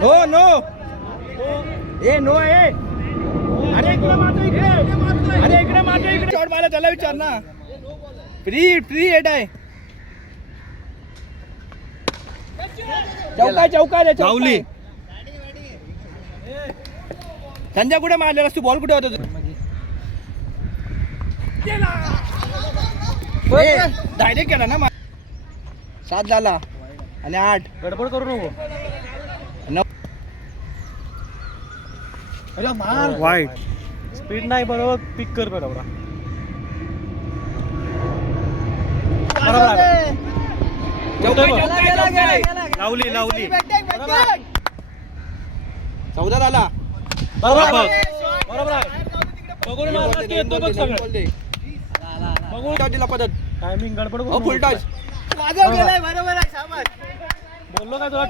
No no ए no आहे. अरे इकडे मारतो इकडे. अरे इकडे मारतो इकडे. शॉट मारा त्याला विचार ना. फ्री हेड आहे. चौका चौका रे लावली. संजय कुठे मारलेला तू बॉल कुठे होता डायरेक्ट केला ना. 7 झाला आणि 8. गडबड करू नको. 9. अरे मार. वाईट स्पीड नाही बरोबर. पिक कर बरोबर. लावली लावली. 14 झाला. बरोबर बरोबर आहे. बघून मारला की येतो बघ सगळं. बघून दिला पद्धत. टायमिंग गडबड फुल टच. बरोबर आहे. बोललो काय तुला